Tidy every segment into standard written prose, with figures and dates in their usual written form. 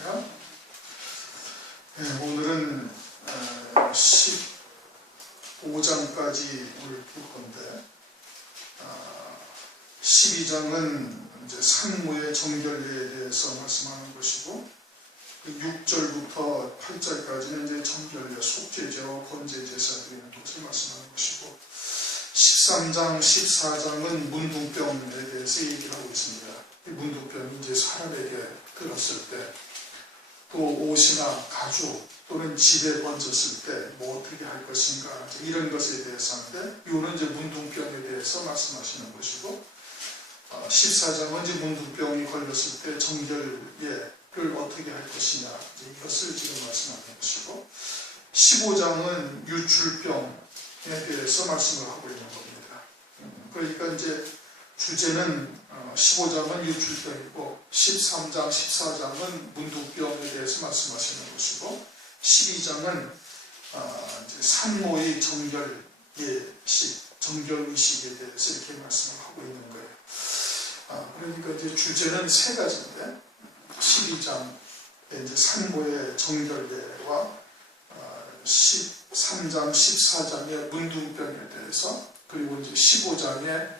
할렐루야. 네, 오늘은 15장까지 우리를 볼 건데 12장은 이제 산모의 정결례에 대해서 말씀하는 것이고 6절부터 8절까지는 이제 정결례, 속죄제와 번제제사 드리는 것을 말씀하는 것이고 13장, 14장은 문둥병에 대해서 얘기를 하고 있습니다. 이 문둥병이 이제 사람에게 들었을 때, 또 옷이나 가죽 또는 집에 번졌을 때 뭐 어떻게 할 것인가, 이런 것에 대해서 하는데, 이거는 이제 문둥병에 대해서 말씀하시는 것이고, 14장은 이제 문둥병이 걸렸을 때 정결례를 어떻게 할 것이냐, 이것을 지금 말씀하는 것이고, 15장은 유출병에 대해서 말씀을 하고 있는 겁니다. 그러니까 이제 주제는 15장은 유출병이고 13장, 14장은 문둥병에 대해서 말씀하시는 것이고 12장은 이제 산모의 정결의식에 대해서 이렇게 말씀을 하고 있는 거예요. 그러니까 이제 주제는 세 가지인데 12장에 이제 산모의 정결례와 13장, 14장의 문둥병에 대해서, 그리고 이제 15장의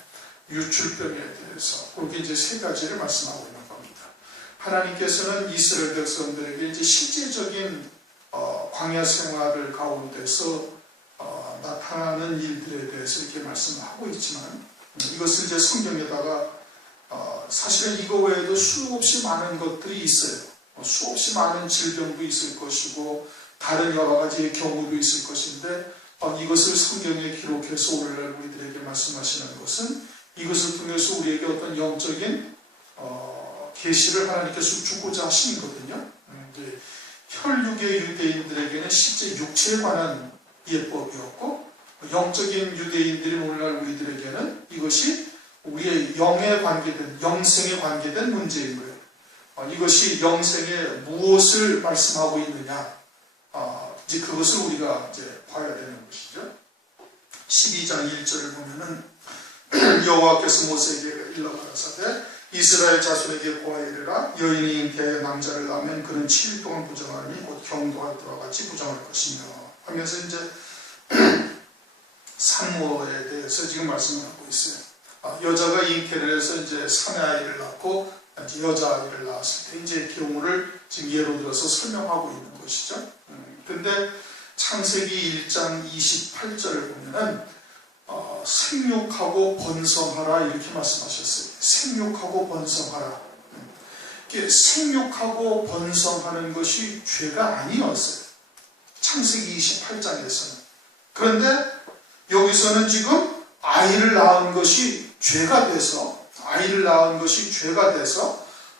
유출병에 대해서, 그렇게 이제 세 가지를 말씀하고 있는 겁니다. 하나님께서는 이스라엘 백성들에게 이제 실제적인 광야 생활을 가운데서 나타나는 일들에 대해서 이렇게 말씀을 하고 있지만, 이것을 이제 성경에다가 사실은 이거 외에도 수없이 많은 것들이 있어요. 수없이 많은 질병도 있을 것이고 다른 여러 가지의 경우도 있을 것인데, 이것을 성경에 기록해서 오늘날 우리들에게 말씀하시는 것은 이것을 통해서 우리에게 어떤 영적인 계시를 하나님께서 주고자 하시는 거거든요. 혈육의 유대인들에게는 실제 육체에 관한 예법이었고, 영적인 유대인들이 오늘날 우리들에게는 이것이 우리의 영에 관계된, 영생에 관계된 문제인 거예요. 이것이 영생에 무엇을 말씀하고 있느냐, 이제 그것을 우리가 이제 봐야 되는 것이죠. 12장 1절을 보면은 여호와께서 모세에게 일러 가라사대 이스라엘 자손에게 고하이르라 여인이 잉태하여 남자를 낳으면 그는 7일 동안 부정하니 곧 경도할 때와 같이 부정할 것이며 하면서 이제 산모에 대해서 지금 말씀을 하고 있어요. 여자가 잉태를 해서 이제 사내아이를 낳고 이제 여자아이를 낳았을 때 이제 경우를 지금 예로 들어서 설명하고 있는 것이죠. 근데 창세기 1장 28절을 보면은 생육하고 번성하라 이렇게 말씀하셨어요. 생육하고 번성하라. 생육하고 번성하는 것이 죄가 아니었어요. 창세기 28장에서는. 그런데 여기서는 지금 아이를 낳은 것이 죄가 돼서,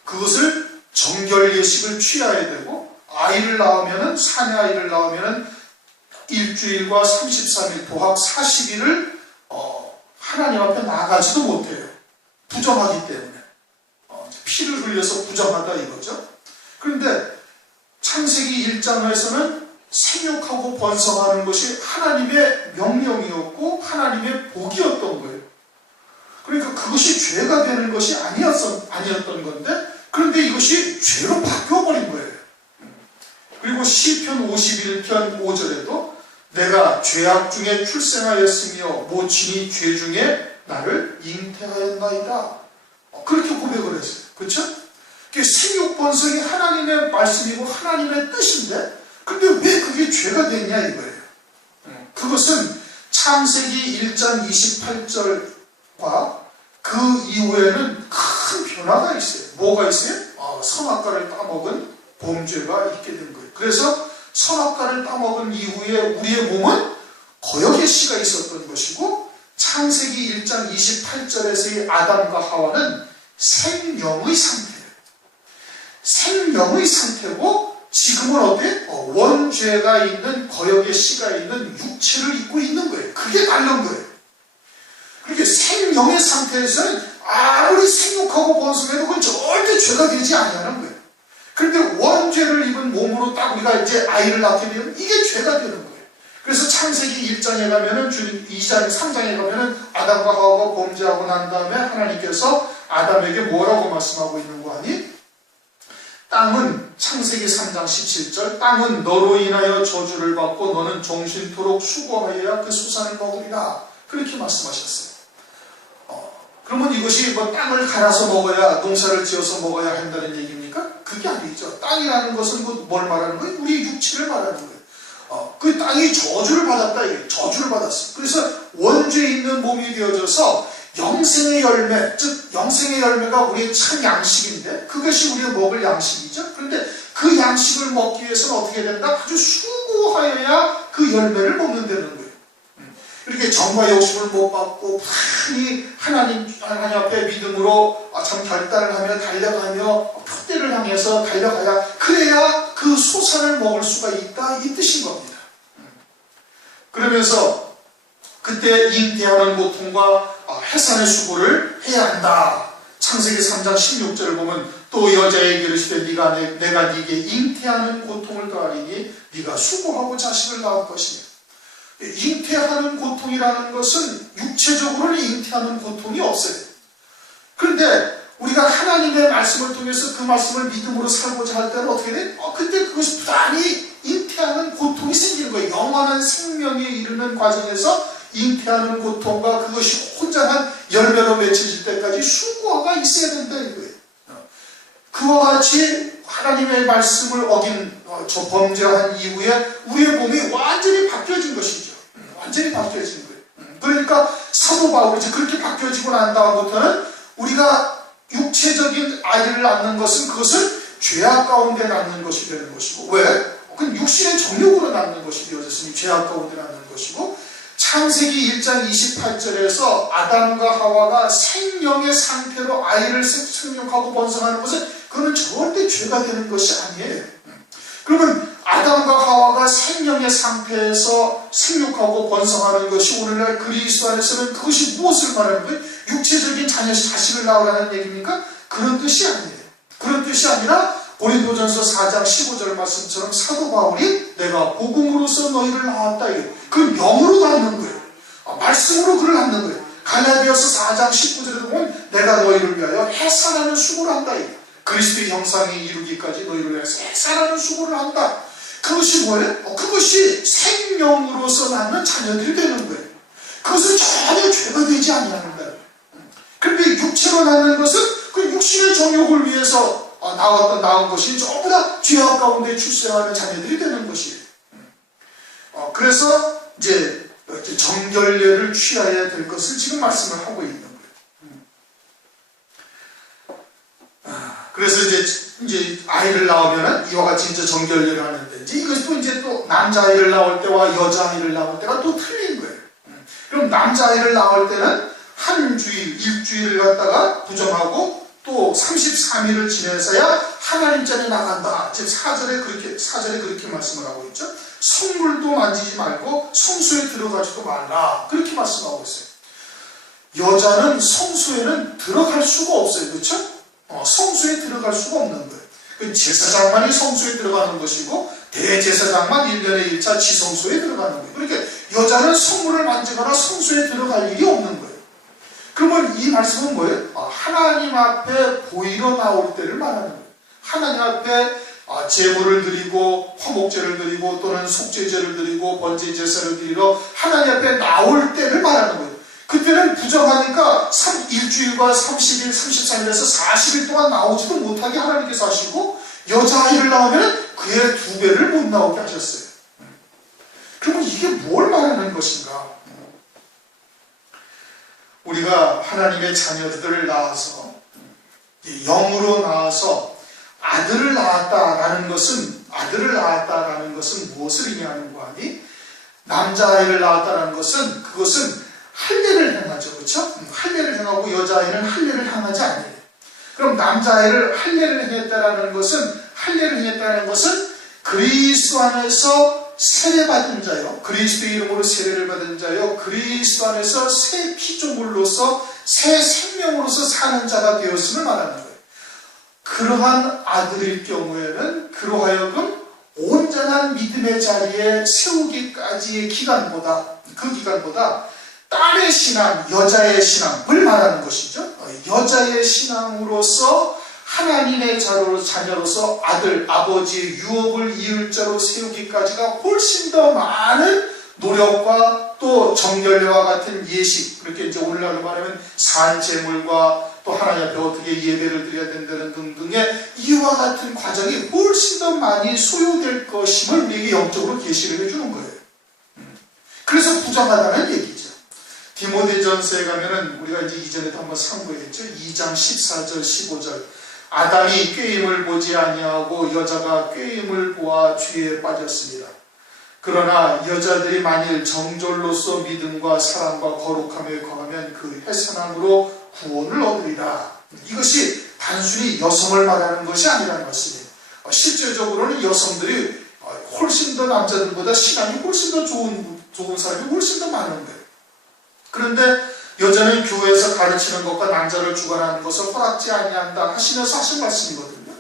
그것을 정결예식을 취해야 되고, 아이를 낳으면은, 사내 아이를 낳으면은 일주일과 33일 도합 40일을 하나님 앞에 나가지도 못해요. 부정하기 때문에. 피를 흘려서 부정하다 이거죠. 그런데 창세기 1장에서는 생육하고 번성하는 것이 하나님의 명령이었고 하나님의 복이었던 거예요. 그러니까 그것이 죄가 되는 것이 아니었던 건데, 그런데 이것이 죄로 바뀌어버린 거예요. 그리고 시편 51편 5절에도 내가 죄악 중에 출생하였으며 모친이 죄 중에 나를 잉태하였나이다. 그렇게 고백을 했어요. 그렇죠? 생육 번성이 하나님의 말씀이고 하나님의 뜻인데, 근데 왜 그게 죄가 됐냐 이거예요. 그것은 창세기 1장 28절과 그 이후에는 큰 변화가 있어요. 뭐가 있어요? 선악과를 따먹은 범죄가 있게 된 거예요. 그래서 선악과를 따먹은 이후에 우리의 몸은 거역의 씨가 있었던 것이고, 창세기 1장 28절에서의 아담과 하와는 생명의 상태예요. 생명의 상태고, 지금은 어때? 원죄가 있는, 거역의 씨가 있는 육체를 입고 있는 거예요. 그게 다른 거예요. 그러니까 생명의 상태에서는 아무리 생육하고 번성해도 그건 절대 죄가 되지 않냐는 거예요. 그런데 원죄를 입은 몸으로 딱 우리가 이제 아이를 낳게 되면 이게 죄가 되는 거예요. 그래서 창세기 1장에 가면은 2장, 3장에 가면은 아담과 하와가 범죄하고 난 다음에 하나님께서 아담에게 뭐라고 말씀하고 있는 거 아니? 땅은 창세기 3장 17절 땅은 너로 인하여 저주를 받고 너는 종신토록 수고하여야 그 수산을 먹으리라 그렇게 말씀하셨어요. 그러면 이것이 뭐 땅을 갈아서 먹어야 농사를 지어서 먹어야 한다는 얘기입니까? 그게 아니죠. 땅이라는 것은 뭘 말하는 거예요? 우리 육체를 말하는 거예요. 그 땅이 저주를 받았다 이게 저주를 받았어요. 그래서 원죄 있는 몸이 되어져서 영생의 열매, 즉 영생의 열매가 우리의 참 양식인데 그것이 우리가 먹을 양식이죠. 그런데 그 양식을 먹기 위해서는 어떻게 된다? 아주 수고하여야 그 열매를 먹는다는 거예요. 이렇게 정과 욕심을 못 받고 많이 하나님 앞에 믿음으로 참 결단을 하며 달려가며 표대를 향해서 달려가야 그래야 그 소산을 먹을 수가 있다 이 뜻인 겁니다. 그러면서 그때 잉태하는 고통과 해산의 수고를 해야 한다. 창세기 3장 16절을 보면 또 여자에게 이르시되 내가 네게 잉태하는 고통을 더하리니 네가 수고하고 자식을 낳을 것이며 잉태하는 고통이라는 것은 육체적으로는 잉태하는 고통이 없어요. 그런데 우리가 하나님의 말씀을 통해서 그 말씀을 믿음으로 살고자 할 때는 어떻게 돼? 그때 그것이 부단히 잉태하는 고통이 생기는 거예요. 영원한 생명에 이르는 과정에서 잉태하는 고통과 그것이 혼자만 열매로 맺혀질 때까지 수고가 있어야 된다 이거예요. 그와 같이 하나님의 말씀을 어긴 저 범죄한 이후에 우리의 몸이 완전히 바뀌어진 것이죠. 완전히 바뀌어진 거예요. 그러니까 사도 바울이 그렇게 바뀌어지고 난 다음부터는 우리가 육체적인 아이를 낳는 것은 그것을 죄악 가운데 낳는 것이 되는 것이고 왜? 그건 육신의 정욕으로 낳는 것이 되어졌으니 죄악 가운데 낳는 것이고 창세기 1장 28절에서 아담과 하와가 생명의 상태로 아이를 생육하고 번성하는 것은 그건 절대 죄가 되는 것이 아니에요. 그러면 아담과 하와가 생명의 상태에서 생육하고 번성하는 것이 오늘날 그리스도 안에서는 그것이 무엇을 말하는 거예요? 육체적인 자식을 낳으라는 얘기입니까? 그런 뜻이 아니에요. 그런 뜻이 아니라 고린도전서 4장 15절 말씀처럼 사도 바울이 내가 복음으로서 너희를 낳았다 이거예요. 그건 영으로 낳는 거예요. 말씀으로 그를 낳는 거예요. 갈라디아서 4장 19절에 보면 내가 너희를 위하여 해산하는 수고를 한다 이거예요. 그리스도의 형상에 이루기까지 너희를 위해서 해산하는 수고를 한다. 그것이 뭐예요? 그것이 생명으로서 낳는 자녀들이 되는 거예요. 그것은 전혀 죄가 되지 아니한다. 그런데 육체로 낳는 것은 그 육신의 정욕을 위해서 낳은 것이 전부 다 죄악 가운데 출생하는 자녀들이 되는 것이에요. 그래서 이제 정결례를 취하여야 될 것을 지금 말씀을 하고 있는 거예요. 그래서 이제 아이를 낳으면은 이와 같이 이제 정결례를 하는데 이제 이것도 이제 또 남자아이를 낳을 때와 여자아이를 낳을 때가 또 틀린 거예요. 그럼 남자아이를 낳을 때는 한 주일, 일주일을 갖다가 부정하고 또 33일을 지내서야 하나님 전에 나간다. 지금 4절에 그렇게 말씀을 하고 있죠. 성물도 만지지 말고 성소에 들어가지도 말라. 그렇게 말씀하고 있어요. 여자는 성소에는 들어갈 수가 없어요. 그렇죠? 성소에 들어갈 수가 없는 거예요. 제사장만이 성소에 들어가는 것이고 대제사장만 1년에 1차 지성소에 들어가는 거예요. 그러니까 여자는 성물을 만지거나 성소에 들어갈 일이 없는 거예요. 그러면 이 말씀은 뭐예요? 하나님 앞에 보이러 나올 때를 말하는 거예요. 하나님 앞에 제물을 드리고 화목제를 드리고 또는 속죄제를 드리고 번제제사를 드리러 하나님 앞에 나올 때를 말하는 거예요. 그때는 부정하니까 일주일과 30일, 33일에서 40일 동안 나오지도 못하게 하나님께서 하시고 여자아이를 낳으면 그의 2배를 못 나오게 하셨어요. 그러면 이게 뭘 말하는 것인가? 우리가 하나님의 자녀들을 낳아서 영으로 낳아서 아들을 낳았다라는 것은 무엇을 의미하는 거 아니? 남자아이를 낳았다라는 것은 그것은 할례를 행하죠. 그렇죠? 할례를 행하고 여자아이는 할례를 행하지 않아요. 그럼 남자아이를 할례를 행했다는 것은 그리스도 안에서 세례받은 자요. 그리스도의 이름으로 세례를 받은 자요. 그리스도 안에서 새 피조물로서 새 생명으로서 사는 자가 되었음을 말하는 거예요. 그러한 아들일 경우에는 그로 하여금 온전한 믿음의 자리에 세우기까지의 기간보다 딸의 신앙, 여자의 신앙을 말하는 것이죠. 여자의 신앙으로서 하나님의 자녀로서 아버지의 유업을 이을 자로 세우기까지가 훨씬 더 많은 노력과 또 정결례와 같은 예식, 그렇게 이제 오늘날로 말하면 산제물과 또 하나님 앞에 어떻게 예배를 드려야 된다는 등등의 이와 같은 과정이 훨씬 더 많이 소요될 것임을 우리에게 영적으로 계시를 해주는 거예요. 그래서 부정하다는 얘기죠. 디모데전서에 가면은 우리가 이제 이전에도 한번 상고했죠. 2장 14절 15절 아담이 꾀임을 보지 아니하고 여자가 꾀임을 보아 죄에 빠졌습니다. 그러나 여자들이 만일 정절로서 믿음과 사랑과 거룩함에 거하면 그 해산함으로 구원을 얻으리라. 이것이 단순히 여성을 말하는 것이 아니라는 것입니다. 실제적으로는 여성들이 훨씬 더 남자들보다 신앙이 훨씬 더 좋은 사람이 훨씬 더 많은데, 그런데 여자는 교회에서 가르치는 것과 남자를 주관하는 것을 허락지 아니한다 하시면서 하신 말씀이거든요.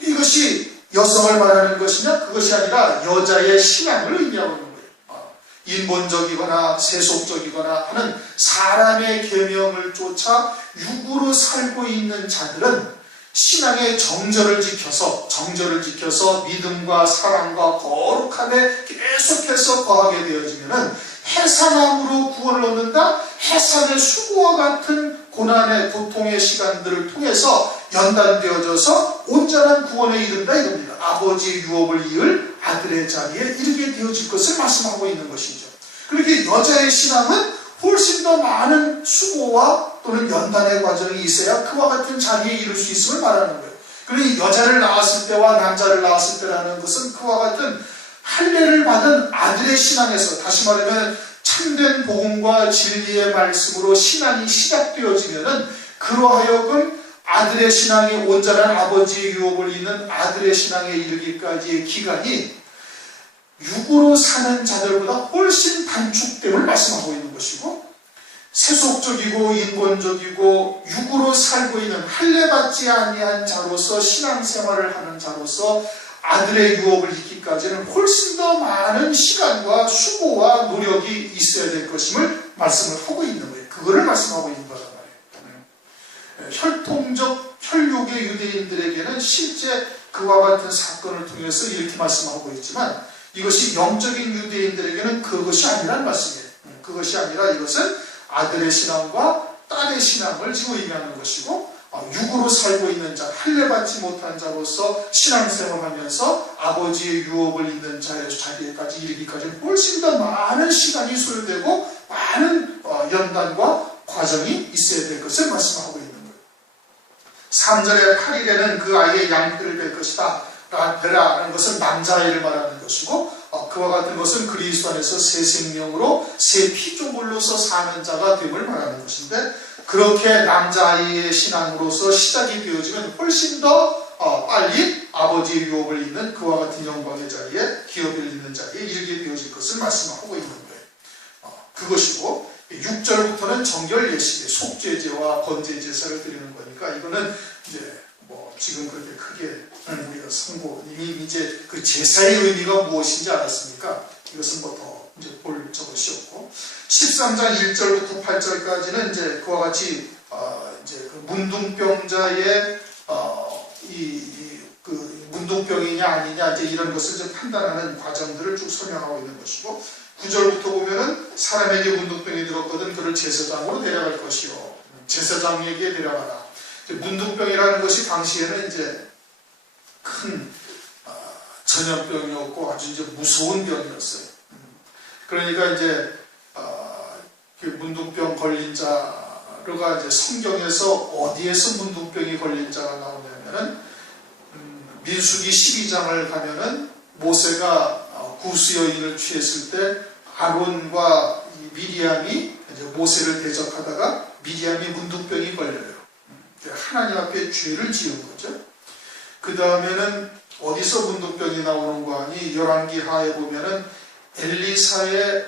이것이 여성을 말하는 것이냐? 그것이 아니라 여자의 신앙을 의미하고 있는 거예요. 인본적이거나 세속적이거나 하는 사람의 계명을 쫓아 육으로 살고 있는 자들은 신앙의 정절을 지켜서 믿음과 사랑과 거룩함에 계속해서 거하게 되어지면은 해산함으로 구원을 얻는다. 해산의 수고와 같은 고난의 고통의 시간들을 통해서 연단되어져서 온전한 구원에 이른다 이겁니다. 아버지의 유업을 이을 아들의 자리에 이르게 되어질 것을 말씀하고 있는 것이죠. 그렇게 여자의 신앙은 훨씬 더 많은 수고와 또는 연단의 과정이 있어야 그와 같은 자리에 이룰 수 있음을 말하는 거예요. 그러니 여자를 낳았을 때와 남자를 낳았을 때라는 것은 그와 같은 할례를 받은 아들의 신앙에서, 다시 말하면 참된 복음과 진리의 말씀으로 신앙이 시작되어지면은 그러하여금 아들의 신앙이 온전한 아버지의 유업을 잇는 아들의 신앙에 이르기까지의 기간이 육으로 사는 자들보다 훨씬 단축됨을 말씀하고 있는 것이고, 세속적이고 인본적이고 육으로 살고 있는 할례받지 아니한 자로서 신앙생활을 하는 자로서 아들의 유업을 잇기까지는 훨씬 더 많은 시간과 수고와 노력이 있어야 될 것임을 말씀을 하고 있는 거예요. 그거를 말씀하고 있는 거란 말이에요. 혈통적 혈육의 유대인들에게는 실제 그와 같은 사건을 통해서 이렇게 말씀하고 있지만, 이것이 영적인 유대인들에게는 그것이 아니란 말씀이에요. 그것이 아니라 이것은 아들의 신앙과 딸의 신앙을 지금 의미하는 것이고, 육으로 살고 있는 자, 할례받지 못한 자로서 신앙생활하면서 아버지의 유업을 잇는 자리에까지 이르기까지는 훨씬 더 많은 시간이 소요되고 많은 연단과 과정이 있어야 될 것을 말씀하고 있는 거예요. 3절에 8일에는 그 아이의 양피를 뺄 것이다. 베라는 것은 남자아이를 말하는 것이고, 그와 같은 것은 그리스도 안에서 새 생명으로 새 피조물로서 사는 자가 됨을 말하는 것인데, 그렇게 남자아이의 신앙으로서 시작이 되어지면 훨씬 더 빨리 아버지의 유업을 잇는 그와 같은 영광의 자리에, 기업을 잇는 자리에 이르게 되어질 것을 말씀하고 있는 거예요. 그것이고, 6절부터는 정결 예식의 속죄제와 번제 제사를 드리는 거니까, 이거는 이제 지금 그렇게 크게 우리가 이미 이제 그 제사의 의미가 무엇인지 알았으니까 이것은 더 이제 볼 적이 없고, 13장 1절부터 8절까지는 이제 그와 같이 이제 그 문둥병자의 그 문둥병이냐 아니냐 이제 이런 것을 이제 판단하는 과정들을 쭉 설명하고 있는 것이고, 9절부터 보면은 사람에게 문둥병이 들었거든 그를 제사장으로 데려갈 것이요, 제사장에게 데려가라. 문둥병이라는 것이 당시에는 이제 큰 전염병이었고 아주 이제 무서운 병이었어요. 그러니까 이제 그 문둥병 걸린 자가 이제 성경에서 어디에서 문둥병이 걸린 자가 나오냐면은 민수기 12장을 가면은 모세가 구수 여인을 취했을 때 아론과 미리암이 이제 모세를 대적하다가 미리암이 문둥병이 걸려요. 하나님 앞에 죄를 지은 거죠. 그 다음에는 어디서 문둥병이 나오는 거 아니, 열왕기 하에 보면은 엘리사의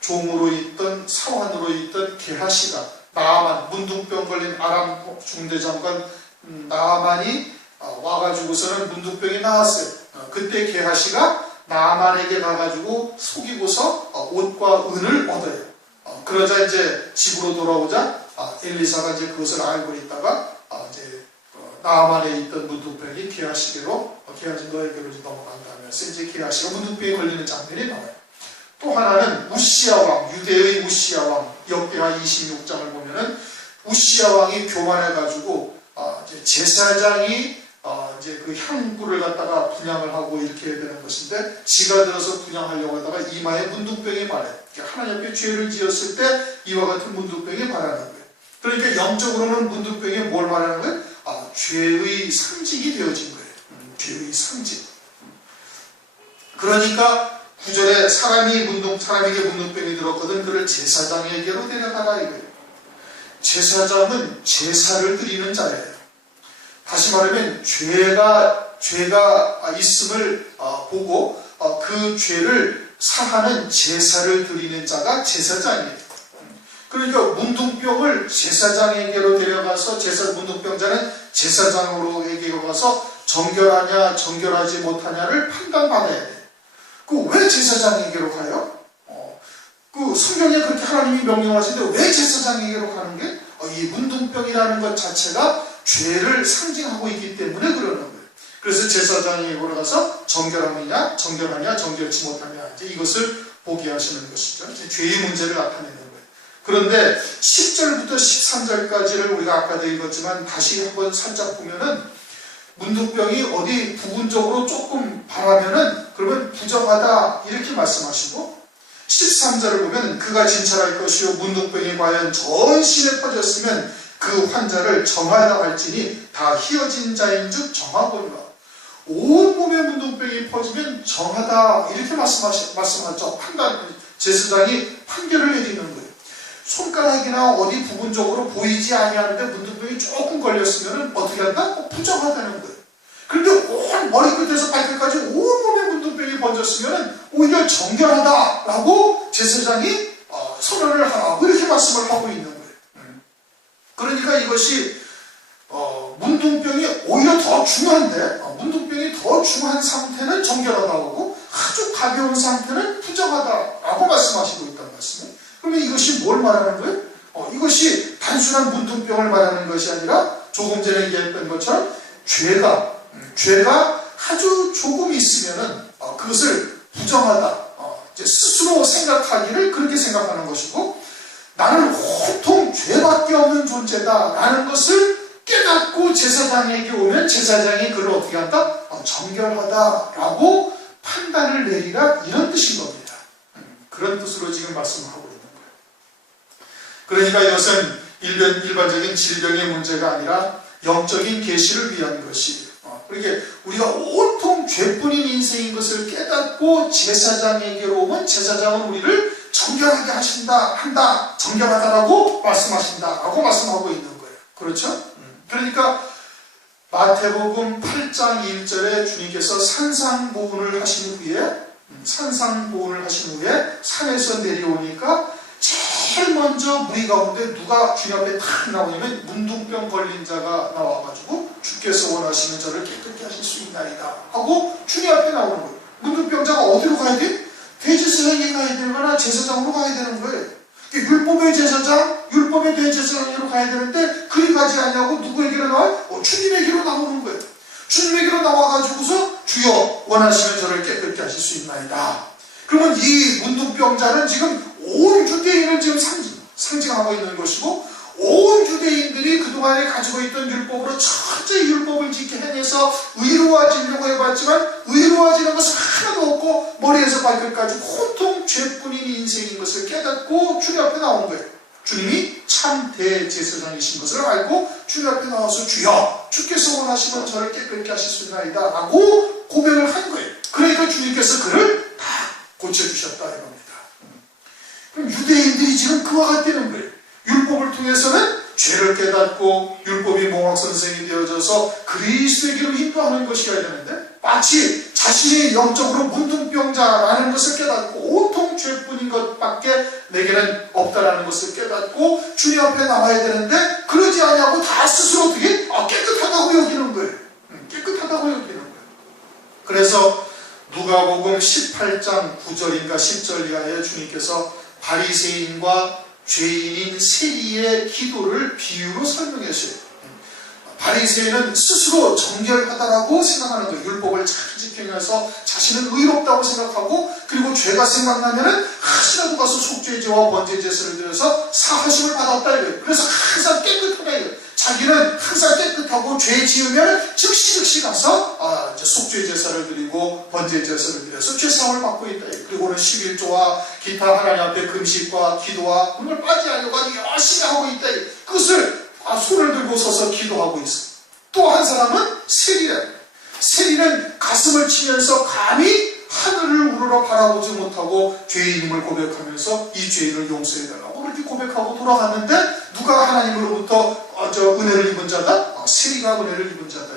종으로 있던 사환으로 있던 게하시가, 나아만, 문둥병 걸린 아람 중대장관 나아만이 와가지고서는 문둥병이 나왔어요. 그때 게하시가 나아만에게 가가지고 속이고서 옷과 은을 얻어요. 그러자 이제 집으로 돌아오자 엘리사가 이제 그것을 알고 있다가 이제 나만에 있던 문둥병이 게하시게로 게하시 너에게로 넘어간다 하면서 이제 게하시가 문둥병에 걸리는 장면이 나와요. 또 하나는 우시야 왕, 유대의 우시야 왕, 역대하 26장을 보면은 우시야 왕이 교만해가지고 이제 제사장이 이제 그 향불을 갖다가 분향을 하고 이렇게 해야 되는 것인데 지가 들어서 분향하려고 하다가 이마에 문둥병이 발해. 하나님 앞에 죄를 지었을 때 이와 같은 문둥병이 발하는 거예요. 그러니까 영적으로는 문둥병이 뭘 말하는 거예요? 죄의 상징이 되어진 거예요. 죄의 상징. 그러니까 9절에 사람에게 문둥병이 들었거든 그를 제사장에게로 데려가라 이거예요. 제사장은 제사를 드리는 자예요. 다시 말하면 죄가 있음을 보고 그 죄를 사하는 제사를 드리는 자가 제사장이에요. 그러니까 문둥병을 제사장에게로 데려가서 문둥병자는 제사장으로에게로 가서 정결하냐 정결하지 못하냐를 판단받아야 돼요. 왜 제사장에게로 가요? 그 성경에 그렇게 하나님이 명령하시는데 왜 제사장에게로 가는 게? 이 문둥병이라는 것 자체가 죄를 상징하고 있기 때문에 그러는 거예요. 그래서 제사장에게로 가서 정결하냐 정결치 못하냐 이제 이것을 보게 하시는 것이죠. 죄의 문제를 나타내는 거예요. 그런데 10절부터 13절까지를 우리가 아까도 읽었지만 다시 한번 살짝 보면은 문둥병이 어디 부분적으로 조금 바라면은 그러면 부정하다 이렇게 말씀하시고 13절을 보면 그가 진찰할 것이요 문둥병이 과연 전신에 퍼졌으면 그 환자를 정하다 할지니 다 희어진 자인 즉 정하거니와. 온몸에 문둥병이 퍼지면 정하다 이렇게 말씀하죠. 제사장이 판결을 내리는 거예요. 손가락이나 어디 부분적으로 보이지 아니하는데 문둥병이 조금 걸렸으면 어떻게 한다? 부정하다는 거예요. 그런데 온 머리끝에서 발끝까지 온몸에 문둥병이 번졌으면 오히려 정결하다라고 제사장이 선언을 하고 이렇게 말씀을 하고 있는 거예요. 그러니까 이것이 문둥병이 오히려 더 중한데 문둥병이 더 중한 상태는 정결하다고 아주 가벼운 상태는 부정하다라고 말씀하시고 있다는 말씀이에요. 그러면 이것이 뭘 말하는 거예요? 이것이 단순한 문둥병을 말하는 것이 아니라 조금 전에 얘기했던 것처럼 죄가 아주 조금 있으면은 그것을 부정하다 스스로 생각하기를 그렇게 생각하는 것이고 나는 온통 죄밖에 없는 존재다 라는 것을 깨닫고 제사장에게 오면 제사장이 그를 어떻게 한다? 정결하다라고 판단을 내리라 이런 뜻인 겁니다. 그런 뜻으로 지금 말씀하고 있는 거예요. 그러니까 이것은 일반적인 질병의 문제가 아니라 영적인 계시를 위한 것이에요. 그러니까 우리가 온통 죄뿐인 인생인 것을 깨닫고 제사장에게로 오면 제사장은 우리를 정결하게 한다, 정결하다라고 말씀하신다라고 말씀하고 있는 거예요. 그렇죠? 그러니까 마태복음 8장 1절에 주님께서 산상보훈을 하신 후에 산에서 내려오니까 제일 먼저 무리 가운데 누가 주님 앞에 탁 나오냐면 문둥병 걸린 자가 나와가지고 주께서 원하시는 저를 깨끗게 하실 수 있나이다 하고 주님 앞에 나오는 거예요. 문둥병자가 어디로 가야 돼? 대제사장에 가야 되거나 제사장으로 가야 되는 거예요. 율법의 제사장, 율법의 대제사장으로 가야 되는데 그리 가지 않냐고 누구에게로 나와요? 주님에게로 나오는 거예요. 주님에게로 나와가지고서 주여 원하시면 저를 깨끗게 하실 수 있나이다. 그러면 이 문둥병자는 지금 온 유대인을 지금 상징하고 있는 것이고 온 유대인들이 그동안에 가지고 있던 율법으로 철저히 율법을 지켜 행해서 의로워지려고 해봤지만 의로워지는 것은 하나도 없고 머리에서 발끝까지 온통 죄뿐인 인생인 것을 깨닫고 주님 앞에 나온 거예요. 주님이 참 대제사장이신 것을 알고 주님 앞에 나와서 주여 주께서 원하시면 저를 깨끗게 하실 수 있나이다 라고 고백을 한 거예요. 그러니까 주님께서 그를 다 고쳐주셨다 이겁니다. 그럼 유대인들이 지금 그와 같다는 거예요. 율법을 통해서는 죄를 깨닫고 율법이 몽학선생이 되어져서 그리스도에게로 인도하는 것이어야 되는데 마치 자신이 영적으로 문둥병자라는 것을 깨닫고 온통 죄뿐인 것밖에 내게는 없다라는 것을 깨닫고 주님 앞에 나와야 되는데 그러지 않냐고 다 스스로 어떻게 깨끗하다고 여기는 거예요. 깨끗하다고 여기는 거예요. 그래서 누가복음 18장 9절인가 10절 이하에 주님께서 바리새인과 죄인인 세리의 기도를 비유로 설명했어요. 바리새인은 스스로 정결하다라고 생각하는 거예요. 율법을 잘 지키면서 자신은 의롭다고 생각하고, 그리고 죄가 생각나면은 혹시라도 가서 속죄제와 번제제사를 드려서 사하심을 받았다 이거예요. 그래서 항상 깨끗하다 이거예요. 자기는 항상 깨끗하고 죄 지으면 즉시 가서 이제 속죄제사를 드리고 번제제사를 드려서 죄사함을 받고 있다. 그리고는 11조와 기타 하나님 앞에 금식과 기도와 그런 걸 빠지지 않으려고 아주 열심히 하고 있다. 그것을 손을 들고 서서 기도하고 있어. 또 한 사람은 세리는 가슴을 치면서 감히 하늘을 우러러 바라보지 못하고 죄인임을 고백하면서 이 죄인을 용서해달라고 그렇게 고백하고 돌아갔는데, 누가 하나님으로부터 은혜를 입은 자다? 세리가 은혜를 입은 자다.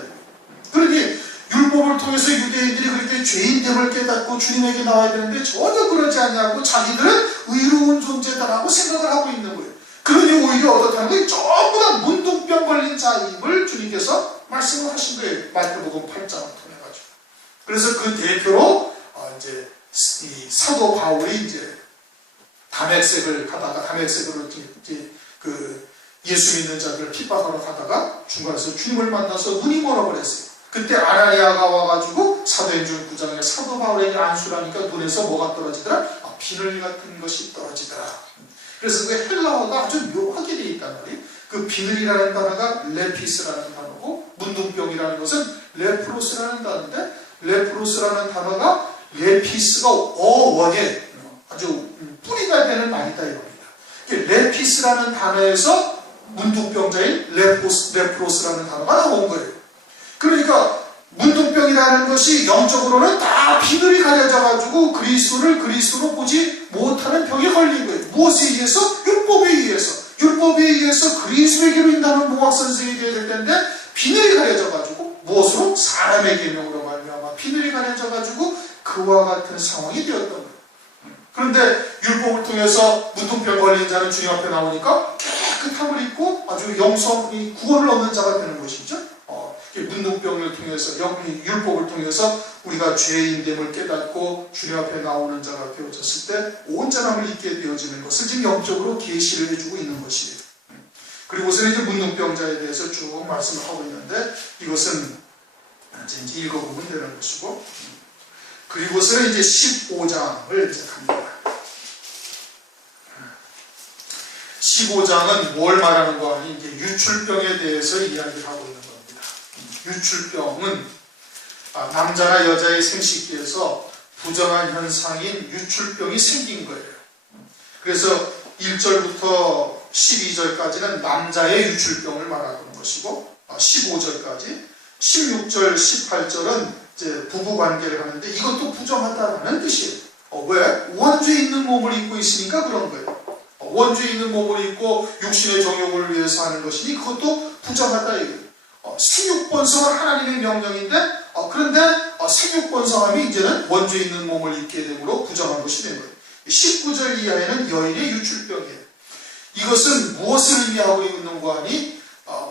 그러니 율법을 통해서 유대인들이 그렇게 죄인됨을 깨닫고 주님에게 나와야 되는데 전혀 그러지 않냐고 자기들은 의로운 존재다라고 생각을 하고 있는 거예요. 그러니 오히려 어떻다는 거예요? 전부 다 문둥병 걸린 자임을 주님께서 말씀을 하신 거예요. 마태복음 8장을 통해 가지고. 그래서 그 대표로 이제 이 사도 바울이 이제 다메섹을 가다가 다메섹으로 이제 그 예수 믿는 자들을 핍박하러 가다가 중간에서 주님을 만나서 눈이 멀어 버렸어요. 그때 아나니아가 와가지고 사도행전 9장에 사도 바울에게 안수를 하니까 눈에서 뭐가 떨어지더라? 비늘 같은 것이 떨어지더라. 그래서 그 헬라어가 아주 묘하게 되어 있단 말이에요. 그 비늘이라는 단어가 레피스라는 단어고, 문둥병이라는 것은 레프로스라는 단어인데, 레프로스라는 단어가 레피스가 어원에 아주 뿌리가 되는 말이다 이겁니다. 레피스라는 단어에서 문둥병자인 레프로스라는 단어가 나온 거예요. 그러니까 문둥병이라는 것이 영적으로는 다 비늘이 가려져가지고 그리스도를 그리스도로 보지 못하는 병에 걸린 거예요. 무엇에 의해서? 율법에 의해서 그리스도에게로 인도하는 몽학선생이 되어야 될 텐데, 비늘이 가려져가지고 무엇으로? 사람의 계명으로 말미암아 비늘이 가려져가지고 그와 같은 상황이 되었던 거예요. 그런데 율법을 통해서 문둥병 걸린 자는 주님 앞에 나오니까 깨끗함을 입고 아주 영성이 구원을 얻는 자가 되는 것이죠. 문둥병을 통해서, 율법을 통해서 우리가 죄인됨을 깨닫고 주님 앞에 나오는 자가 되어졌을 때 온전함을 입게 되어지는 것을 지금 영적으로 계시를 해주고 있는 것이에요. 그리고서는 이제 문둥병자에 대해서 쭉 말씀을 하고 있는데, 이것은 이제 읽어보면 되는 것이고, 그리고서는 이제 15장을 이제 갑니다. 15장은 뭘 말하는 거 아니? 이제 유출병에 대해서 이야기를 하고 있는 겁니다. 유출병은 남자나 여자의 생식기에서 부정한 현상인 유출병이 생긴 거예요. 그래서 1절부터 12절까지는 남자의 유출병을 말하는 것이고, 15절까지, 16절, 18절은 이제 부부관계를 하는데 이것도 부정하다라는 뜻이에요. 왜? 원죄 있는 몸을 입고 있으니까 그런 거예요. 원죄 있는 몸을 입고 육신의 정욕을 위해서 하는 것이니 그것도 부정하다 이거예요. 생육번성은 하나님의 명령인데, 그런데 생육번성함이 이제는 원죄 있는 몸을 입게 되므로 부정한 것이 된 거예요. 19절 이하에는 여인의 유출병이에요. 이것은 무엇을 의미하고 있는가 하니,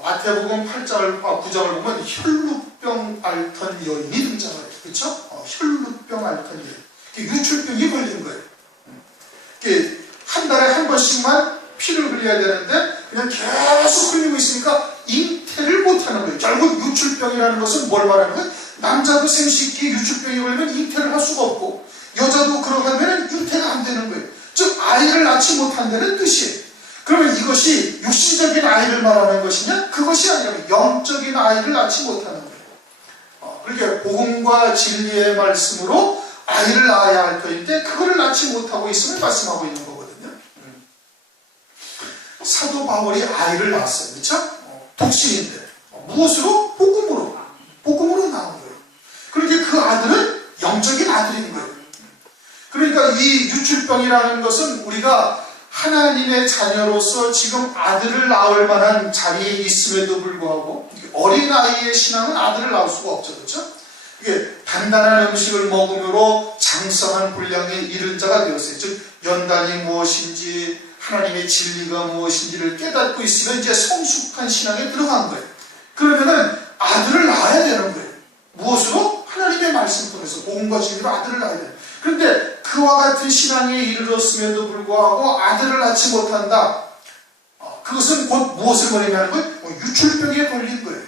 마태복음 8장, 9장을 보면 혈루병 앓던 여인이 등장해요. 그렇죠? 혈루병 앓던 여인. 유출병이 걸린 거예요. 한 달에 한 번씩만 피를 흘려야 되는데 그냥 계속 흘리고 있으니까 잉태를 못하는 거예요. 결국 유출병이라는 것은 뭘 말하는 거예요? 남자도 생식기에 유출병이 걸리면 잉태를 할 수가 없고, 여자도 그러면 잉태가 안 되는 거예요. 즉 아이를 낳지 못한다는 뜻이에요. 그러면 이것이 육신적인 아이를 말하는 것이냐? 그것이 아니라 영적인 아이를 낳지 못하는 거예요. 그러니까 복음과 진리의 말씀으로 아이를 낳아야 할 터인데 그거를 낳지 못하고 있음을 말씀하고 있는 거거든요. 사도 바울이 아이를 낳았어요. 그렇죠? 독신인데 무엇으로? 복음으로 낳은 거예요. 그러니까 그 아들은 영적인 아들인 거예요. 그러니까 이 유출병이라는 것은 우리가 하나님의 자녀로서 지금 아들을 낳을 만한 자리에 있음에도 불구하고, 어린아이의 신앙은 아들을 낳을 수가 없죠. 그렇죠? 이게 단단한 음식을 먹음으로 장성한 분량에 이른 자가 되었어요. 즉 연단이 무엇인지 하나님의 진리가 무엇인지를 깨닫고 있으면 이제 성숙한 신앙에 들어간 거예요. 그러면은 아들을 낳아야 되는 거예요. 무엇으로? 하나님의 말씀 통해서 복음과 진리로 아들을 낳아야 돼요. 그런데 그와 같은 신앙에 이르렀음에도 불구하고 아들을 낳지 못한다. 그것은 곧 무엇을 말하는 거예요? 유출병에 걸린 거예요.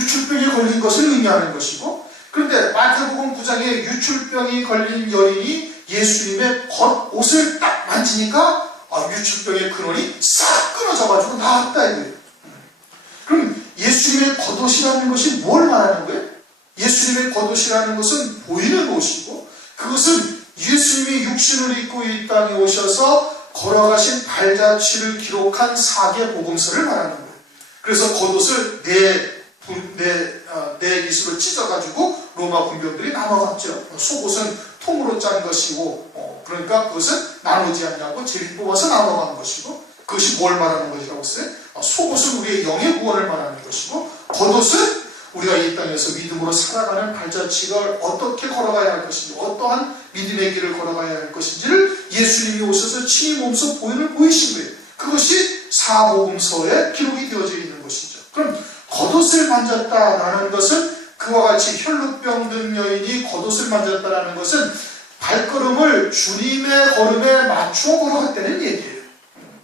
유출병에 걸린 것을 의미하는 것이고, 그런데 마태복음 9장에 유출병이 걸린 여인이 예수님의 겉옷을 딱 만지니까 유출병의 근원이 싹 끊어져가지고 나았다 이거예요. 그럼 예수님의 겉옷이라는 것이 뭘 말하는 거예요? 예수님의 겉옷이라는 것은 보이는 옷이고, 그것은 예수님이 육신을 입고 이 땅에 오셔서 걸어가신 발자취를 기록한 사계복음서를 말하는 거예요. 그래서 겉옷을 네 깃으로 찢어가지고 로마 군병들이 나눠갔죠. 속옷은 통으로 짠 것이고, 그러니까 그것은 나누지 않냐고 제비 뽑아서 나눠간 것이고, 그것이 뭘 말하는 것이라고 했어요? 속옷은 우리의 영의 구원을 말하는 것이고, 겉옷은 우리가 이 땅에서 믿음으로 살아가는 발자취를 어떻게 걸어가야 할 것인지, 어떠한 믿음의 길을 걸어가야 할 것인지를 예수님이 오셔서 친히 몸소 보이신 거예요. 그것이 사복음서에 기록이 되어져 있는 것이죠. 그럼 겉옷을 만졌다라는 것은, 그와 같이 혈루병 든 여인이 겉옷을 만졌다라는 것은 발걸음을 주님의 걸음에 맞추어 걸어갔다는 얘기예요.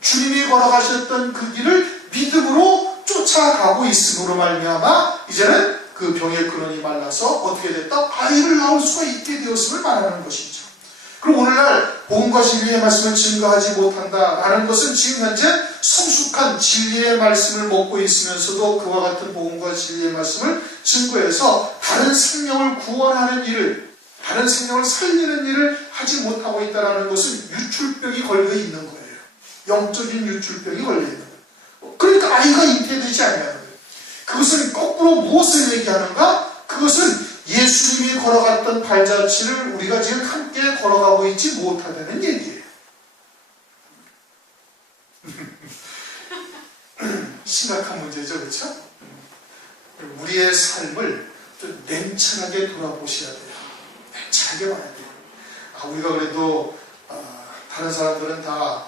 주님이 걸어가셨던 그 길을 믿음으로 쫓아가고 있음으로 말미암아 이제는 그 병의 근원이 말라서 어떻게 됐다? 아이를 낳을 수가 있게 되었음을 말하는 것이죠. 그럼 오늘날 복음과 진리의 말씀을 증거하지 못한다라는 것은 지금 현재 성숙한 진리의 말씀을 먹고 있으면서도 그와 같은 복음과 진리의 말씀을 증거해서 다른 생명을 구원하는 일을, 다른 생명을 살리는 일을 하지 못하고 있다는 것은 유출병이 걸려 있는 거예요. 영적인 유출병이 걸려 있는 거예요. 그러니까 아이가 잉태되지 않냐는 거예요. 그것은 거꾸로 무엇을 얘기하는가? 그것은 예수님이 걸어갔던 발자취를 우리가 지금 함께 걸어가고 있지 못하다는 얘기예요. 심각한 문제죠, 그렇죠? 우리의 삶을 좀 냉철하게 돌아보셔야 돼요. 냉철하게 봐야 돼요. 우리가 그래도 다른 사람들은 다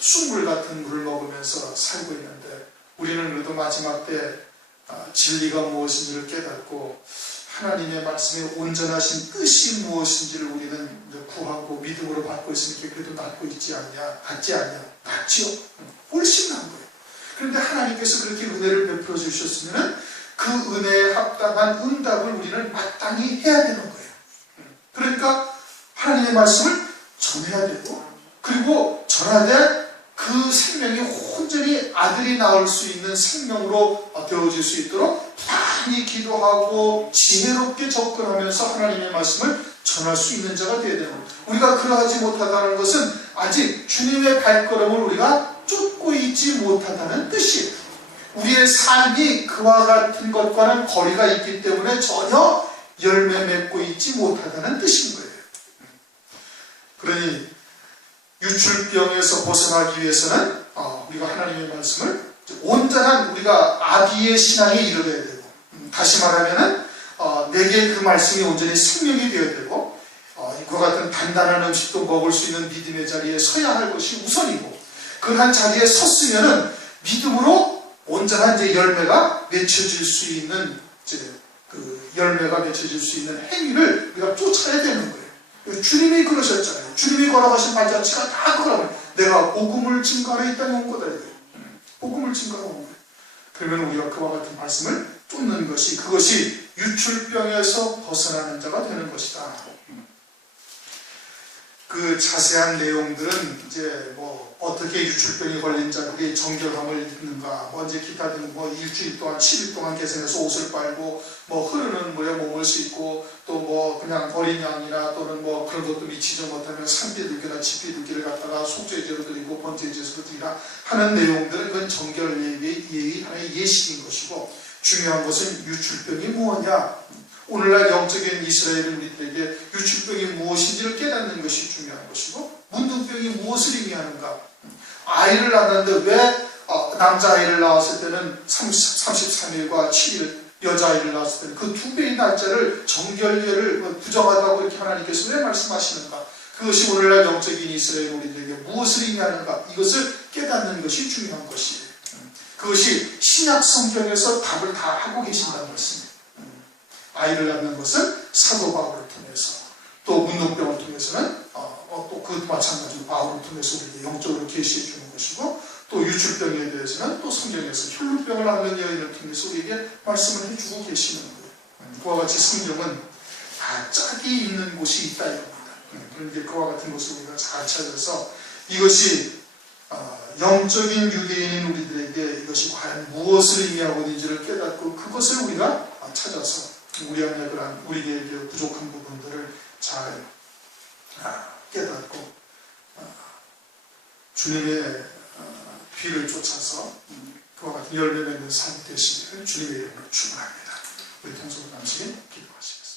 쑥물 같은 물을 먹으면서 살고 있는데, 우리는 그래도 마지막 때 진리가 무엇인지를 깨닫고 하나님의 말씀에 온전하신 뜻이 무엇인지를 우리는 구하고 믿음으로 받고 있으니까 그래도 낫고 있지 않냐? 낫지 않냐? 낫지요. 훨씬 나은 거예요. 그런데 하나님께서 그렇게 은혜를 베풀어 주셨으면 그 은혜에 합당한 응답을 우리는 마땅히 해야 되는 거예요. 그러니까 하나님의 말씀을 전해야 되고, 그리고 전하되 그 생명이 온전히 아들이 낳을 수 있는 생명으로 되어질 수 있도록 많이 기도하고 지혜롭게 접근하면서 하나님의 말씀을 전할 수 있는 자가 되어야 되는 거예요. 우리가 그러하지 못하다는 것은 아직 주님의 발걸음을 우리가 쫓고 있지 못하다는 뜻이에요. 우리의 삶이 그와 같은 것과는 거리가 있기 때문에 전혀 열매 맺고 있지 못하다는 뜻인 거예요. 그러니 유출병에서 벗어나기 위해서는 우리가 하나님의 말씀을 온전한 우리가 아비의 신앙에 이르러야 되고, 다시 말하면은 내게 그 말씀이 온전히 생명이 되어야 되고, 이와 같은 단단한 음식도 먹을 수 있는 믿음의 자리에 서야 할 것이 우선이고, 그러한 자리에 섰으면은 믿음으로 온전한 이제 열매가 맺혀질 수 있는 그 열매가 맺혀질 수 있는 행위를 우리가 쫓아야 되는 거예요. 주님이 그러셨잖아요. 주님이 걸어가신 발자취가 다 그러면 내가 복음을 증거하러 이 땅에 온 거다. 복음을 증거하러 온 거예요. 그러면 우리가 그와 같은 말씀을 쫓는 것이, 그것이 유출병에서 벗어나는 자가 되는 것이다. 그 자세한 내용들은 이제 어떻게 유출병이 걸린 자들이 정결함을 입는가, 이제 기타 등 일주일 동안 7일 동안 계산해서 옷을 빨고 흐르는 물에 몸을 씻고, 또 그냥 어린 양이나 또는 그런 것도 미치지 못하면 산비둘기나 집비둘기를 갖다가 속죄제로 드리고 번제제로 드리라 하는 내용들은 그건 정결 예의 하나의 예식인 것이고, 중요한 것은 유출병이 무엇이냐, 오늘날 영적인 이스라엘은 우리들에게 유출병이 무엇인지를 깨닫는 것이 중요한 것이고, 문둥병이 무엇을 의미하는가. 아이를 낳았는데 왜 남자아이를 낳았을 때는 33일과 7일, 여자아이를 낳았을 때는 그 2배의 날짜를 정결례를 부정하다고 이렇게 하나님께서 왜 말씀하시는가. 그것이 오늘날 영적인 이스라엘 우리들에게 무엇을 의미하는가, 이것을 깨닫는 것이 중요한 것이에요. 그것이 신약 성경에서 답을 다 하고 계신다는 것입니다. 아이를 낳는 것은 사도 바울을 통해서, 또 문둥병을 통해서는 또 그 마찬가지로 바울을 통해서 우리에게 영적으로 계시해 주는 것이고, 또 유출병에 대해서는 또 성경에서 혈루병을 앓는 여인을 통해서 우리에게 말씀을 해주고 계시는 거예요. 그와 같이 성경은 다 짝이 있는 곳이 있다 이겁니다. 그런데 그와 같은 것을 우리가 잘 찾아서 이것이 영적인 유대인인 우리들에게 이것이 과연 무엇을 의미하고 있는지를 깨닫고 그것을 우리가 찾아서 우리 안에 그런 우리에게 부족한 부분들을 잘 깨닫고 주님의 뒤를 쫓아서 그와 같은 열매 맺는 삶이 되시기를 주님의 이름으로 축원합니다. 우리 통성을 감시에 기도하시겠습니다.